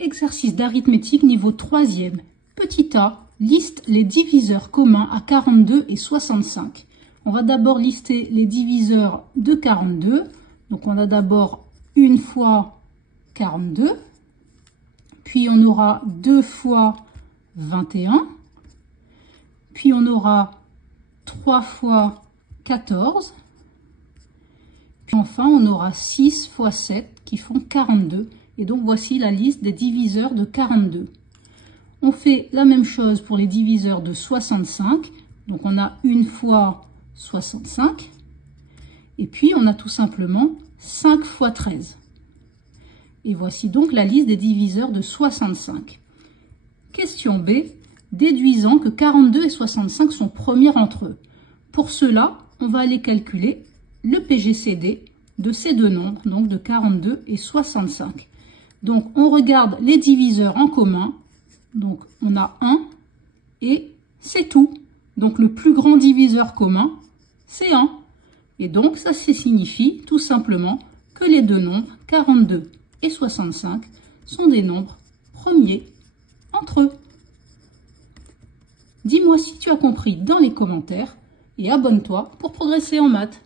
Exercice d'arithmétique niveau 3e. Petit a, liste les diviseurs communs à 42 et 65. On va d'abord lister les diviseurs de 42. Donc on a d'abord 1 fois 42. Puis on aura 2 fois 21. Puis on aura 3 fois 14. Puis enfin on aura 6 fois 7 qui font 42. Et donc voici la liste des diviseurs de 42. On fait la même chose pour les diviseurs de 65. Donc on a 1 fois 65. Et puis on a tout simplement 5 fois 13. Et voici donc la liste des diviseurs de 65. Question B, déduisant que 42 et 65 sont premiers entre eux. Pour cela, on va aller calculer le PGCD de ces deux nombres, donc de 42 et 65. Donc on regarde les diviseurs en commun. Donc on a 1 et c'est tout. Donc le plus grand diviseur commun, c'est 1. Et donc ça signifie tout simplement que les deux nombres 42 et 65 sont des nombres premiers entre eux. Dis-moi si tu as compris dans les commentaires et abonne-toi pour progresser en maths.